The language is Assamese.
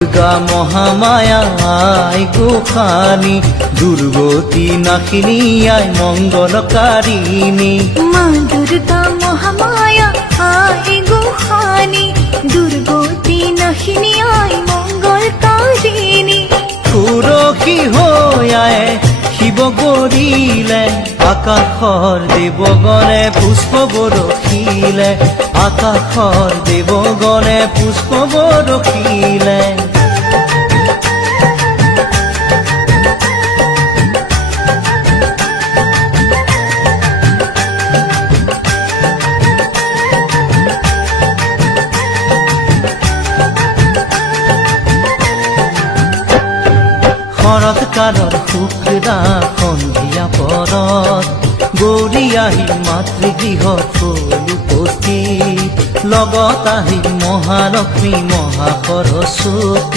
দুর্গা মহামায়া আই গোসানী, দুর্গতি নাশিনী আই মঙ্গলকারিণী। মা দুর্গা মহামায়া আই গোসানী, দুর্গতি নাশিনী আই মঙ্গলকারিণী। তুলসী হৈ আয়ে শিৱ গৰিলে, আকাশৰ দেৱগণে পুষ্প বৰষিলে, আকাশৰ দেৱগণে পুষ্প বৰষিলে। শৰৎকালৰ শুক্লা সন্ধিয়া পৰত, গৌৰী আহিল মাতৃগৃহত হ'ল উপস্থিত, লগত আহিল মহালক্ষ্মী মহাসৰস্বতী।